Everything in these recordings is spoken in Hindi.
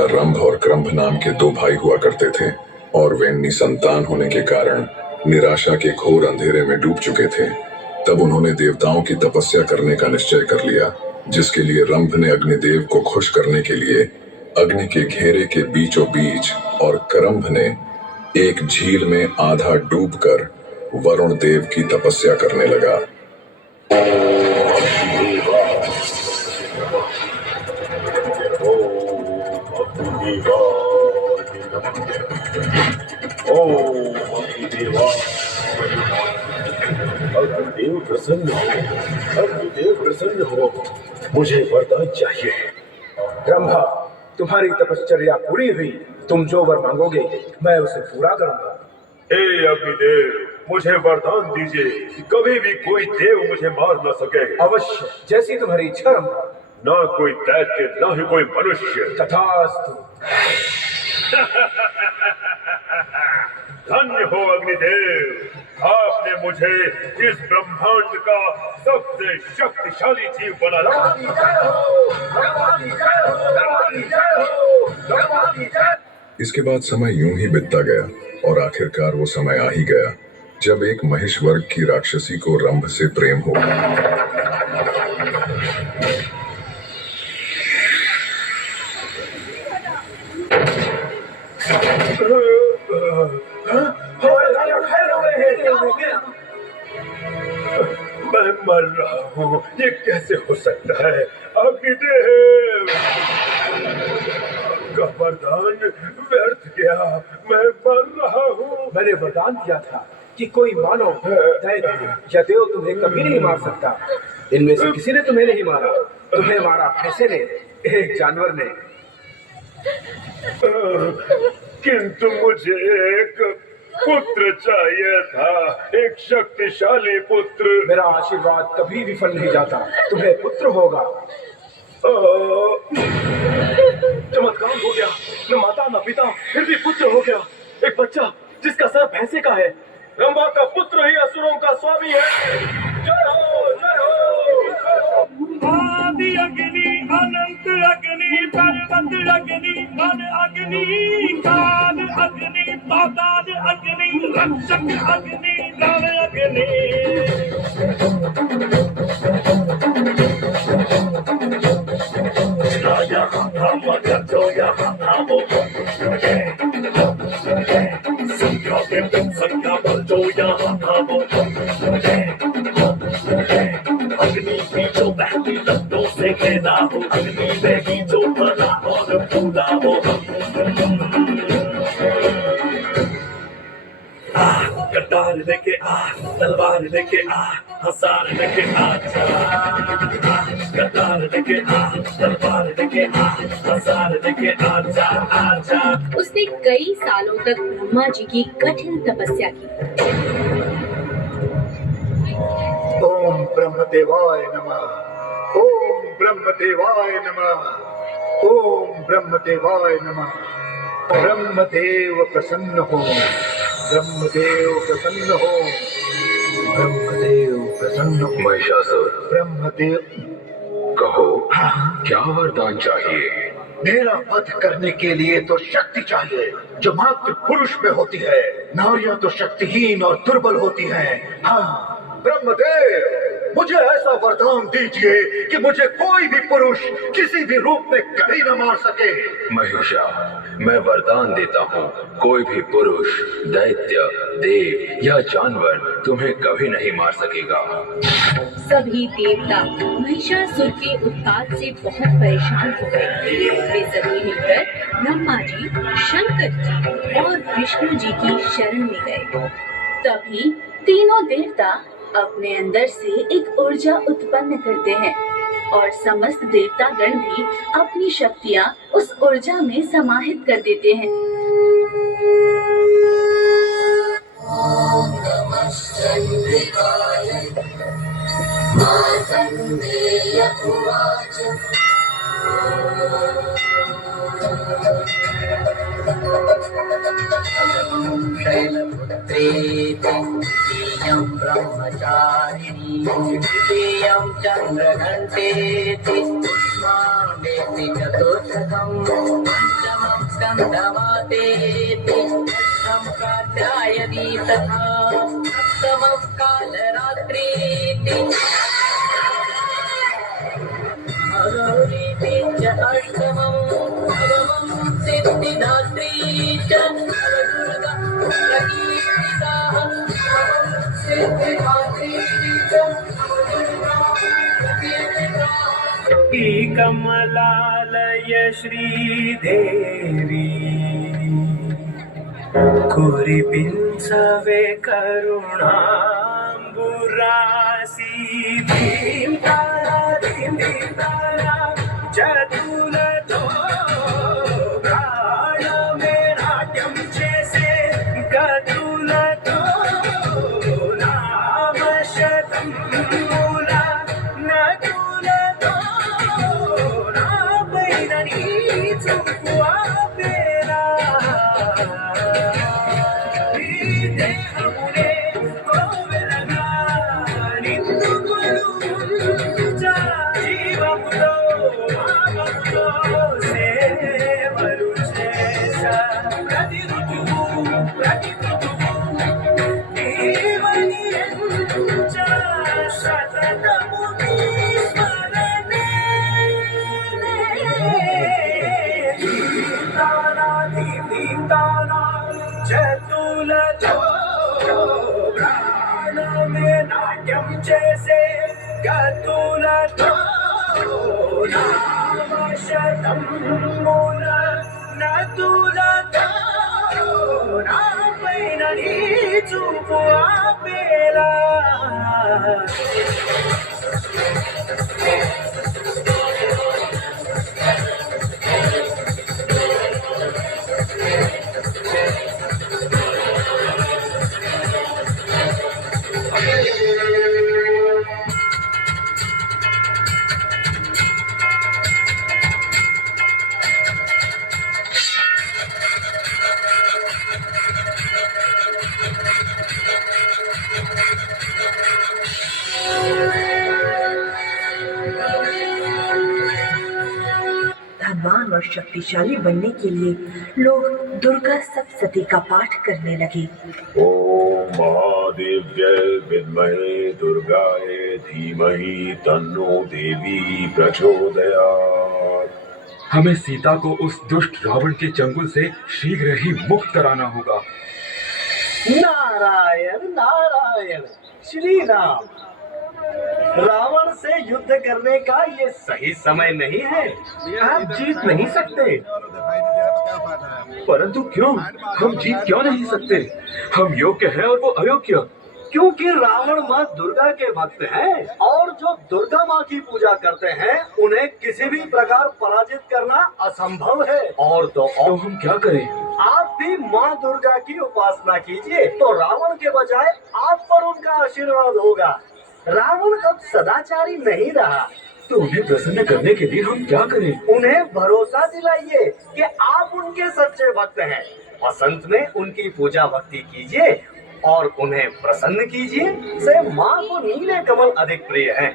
राजा रंभ और क्रंभ नाम के दो भाई हुआ करते थे और वे निसंतान होने के कारण निराशा के घोर अंधेरे में डूब चुके थे। तब उन्होंने देवताओं की तपस्या करने का निश्चय कर लिया, जिसके लिए रंभ ने अग्निदेव को खुश करने के लिए अग्नि के घेरे के बीचों बीच और क्रंभ ने एक झील में आधा डूबकर वरुण देव की तपस्या करने लगा। अग्निदेव प्रसन्न हो, मुझे वरदान चाहिए। ब्रह्मा, तुम्हारी तपश्चर्या पूरी हुई, तुम जो वर मांगोगे मैं उसे पूरा करूंगा। हे अग्निदेव, मुझे वरदान दीजिए कि कभी भी कोई देव मुझे मार न सके। अवश्य, जैसी तुम्हारी इच्छा ब्रह्मा। न कोई दैत्य, न ही कोई मनुष्य। तथास्तु। धन्य हो अग्निदेव, आपने मुझे इस ब्रह्मांड का सबसे शक्तिशाली जीव बना दिया। इसके बाद समय यूं ही बीतता गया और आखिरकार वो समय आ ही गया जब एक महिष वर्ग की राक्षसी को रंभ से प्रेम हो गया। मैं मर रहा हूँ, ये कैसे हो सकता है? अग्निदेव का वरदान व्यर्थ गया, मैं मर रहा हूँ। मैंने वरदान दिया था कि कोई मानव, दैत्य या देव तुम्हें कभी नहीं मार सकता। इनमें से किसी ने तुम्हें नहीं मारा, तुम्हें मारा फैसे ने, एक जानवर ने। किंतु मुझे एक पुत्र चाहिए था, एक शक्तिशाली पुत्र। मेरा आशीर्वाद कभी विफल नहीं जाता, तुम्हें पुत्र होगा। चमत्कार हो गया, न माता न पिता, फिर भी पुत्र हो गया। एक बच्चा जिसका सर भैंसे का है। रंभा का पुत्र ही असुरों का स्वामी है। जय हो, जय हो। आदि अग्नि, अनंत अग्नि, पर्वत अग्नि, मन अग्नि, काल अग्नि, पाताल अग्नि, रक्षक अग्नि, नव अग्नि। अग्नि की जो बहती लट्टों से खेला हो, अग्नि में ही जो भरा और फूला हो। कटार लेके आ, तलवार लेके आ, हसार लेके आ, कटार लेके आ, तलवार लेके आ, हसार लेके आजा। उसने कई सालों तक ब्रह्मा जी की कठिन तपस्या की। ओम ब्रह्मदेवाय नमः। ओम ब्रह्मदेवाय नमः। ओम ब्रह्मदेवाय नमः। ब्रह्मदेव प्रसन्न हो, ब्रह्मदेव प्रसन्न हो, ब्रह्मदेव प्रसन्न हो। महिषासुर, ब्रह्मदेव कहो क्या वरदान चाहिए? मेरा वध करने के लिए तो शक्ति चाहिए, जो मात्र पुरुष में होती है। नारियां तो शक्तिहीन और दुर्बल होती हैं। हाँ ब्रह्मदेव, मुझे ऐसा वरदान दीजिए कि मुझे कोई भी पुरुष किसी भी रूप में कभी न मार सके। महिषा, मैं वरदान देता हूँ, कोई भी पुरुष, दैत्य, देव या जानवर तुम्हें कभी नहीं मार सकेगा। सभी देवता महिषासुर के उत्पात से बहुत परेशान हो गए। वे सभी मिलकर ब्रह्मा जी, शंकर जी और विष्णु जी की शरण में गए। तभी तीनों देवता अपने अंदर से एक ऊर्जा उत्पन्न करते हैं और समस्त देवतागण भी अपनी शक्तियां उस ऊर्जा में समाहित कर देते हैं। शैलपुत्रेयं ब्रह्मचारिणी द्वितीयं चन्द्रघण्टेति पुष्पाण्डेति चतुर्थकं पंचमं दमदमाते हम कात्यायनी तथा सप्तमं कालरात्रीति अगौरीति च अष्टमं नवमं सिद्धिदात्री च दुर्गा प्रकीर्तिताः सिद्धिदात्री च कमलालय श्रीदेवी कुरिपिंसवे करुणाम्बुरासी धीं तारा चतुलतो गानमे नाट्यं चेसे गतुलतो नाम शतं मूला नतुलतो नापैननी चुक्वा पेरा देहमुने कोवेलगा निंदुकुलुंचा जीवमुलो भावमुलो సేవలు చేసా ప్రతి ఋతువు నీవని ఎంచా సతతము నీ స్మరణే దీప్తానా చతులతో ప్రాణమే నాట్యం చేసే గతులతో నామ శతం మూల నతులతో నాపైన నీ చూపు ఆపేలా धनवान और शक्तिशाली बनने के लिए लोग दुर्गा सप्तशती का पाठ करने लगे। ओम महादेव्यै विद्महे दुर्गायै धीमहि तन्नो देवी प्रचोदयात्। हमें सीता को उस दुष्ट रावण के चंगुल से शीघ्र ही मुक्त कराना होगा। नारायण नारायण श्री राम। रावण से युद्ध करने का ये सही समय नहीं है। आप जीत नहीं सकते। परंतु क्यों? हम जीत क्यों नहीं सकते? हम योग्य हैं और वो अयोग्य। क्योंकि रावण माँ दुर्गा के भक्त हैं और जो दुर्गा माँ की पूजा करते हैं उन्हें किसी भी प्रकार पराजित करना असंभव है। और तो हम क्या करें? आप भी माँ दुर्गा की उपासना कीजिए तो रावण के बजाय आप पर उनका आशीर्वाद होगा। रावण अब सदाचारी नहीं रहा। तो उन्हें प्रसन्न करने के लिए हम क्या करें? उन्हें भरोसा दिलाइए कि आप उनके सच्चे भक्त हैं। वसंत में उनकी पूजा भक्ति कीजिए और उन्हें प्रसन्न कीजिए। से माँ को नीले कमल अधिक प्रिय हैं।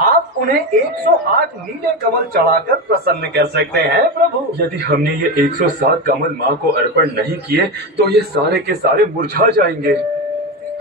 आप उन्हें 108 नीले कमल चढ़ाकर प्रसन्न कर सकते हैं प्रभु। यदि हमने ये 107 कमल माँ को अर्पण नहीं किए तो ये सारे के सारे मुरझा जाएंगे।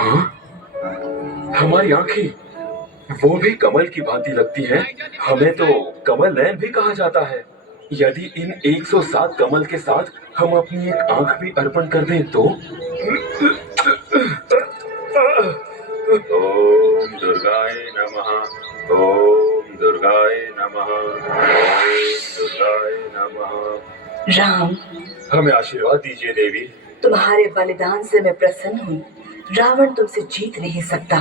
हाँ? हमारी आंखें वो भी कमल की भांति लगती हैं। हमें तो कमल नयन भी कहा जाता है। यदि इन 107 कमल के साथ हम अपनी एक आंख भी अर्पण कर दें तो ओम दुर्गाय नमः। ओम दुर्गाय नमः। ओम दुर्गाय नमः। राम, हमें आशीर्वाद दीजिए देवी। तुम्हारे बलिदान से मैं प्रसन्न हूँ। रावण तुमसे जीत नहीं सकता।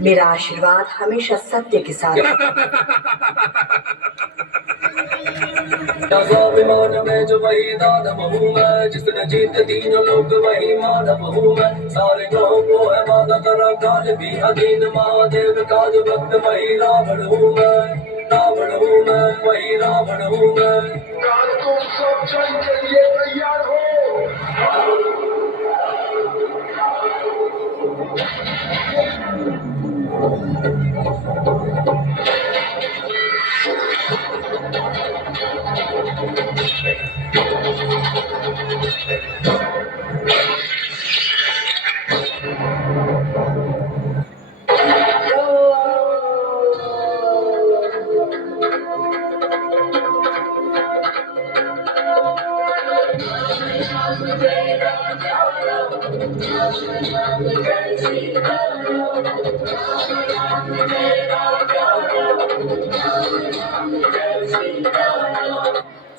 मेरा आशीर्वाद हमेशा सत्य के साथ है। स्वाभिमान में जो वही दानव हूँ मैं, जिसने जीत तीनों लोग वही मानव हूँ मैं। सारे ग्रहों को है माता करा काल भी अधीन, महादेव का जो भक्त वही रावण हूँ मैं। रावण हूँ मैं, वही रावण हूँ मैं। तुम सब जंग के लिए तैयार हो।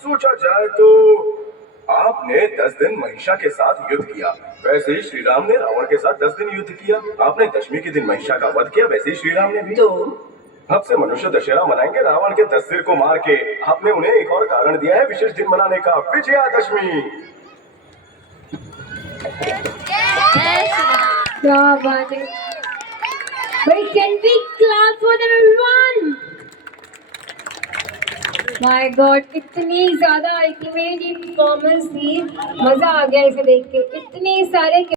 सोचा जाए तो आपने 10 दिन महिषा के साथ युद्ध किया, वैसे ही श्री राम ने रावण के साथ 10 दिन युद्ध किया। आपने दशमी के दिन महिषा का वध किया, वैसे ही श्री राम ने भी। तो अब से मनुष्य दशहरा मनाएंगे रावण के 10 सिर को मार के। आपने उन्हें एक और कारण दिया है विशेष दिन मनाने का, विजयादशमी। क्या बात है भाई, can we clap for them everyone? My God, इतनी ज्यादा अल्टीमेट ये परफॉर्मेंस थी, मजा आ गया इसे देख के। इतने सारे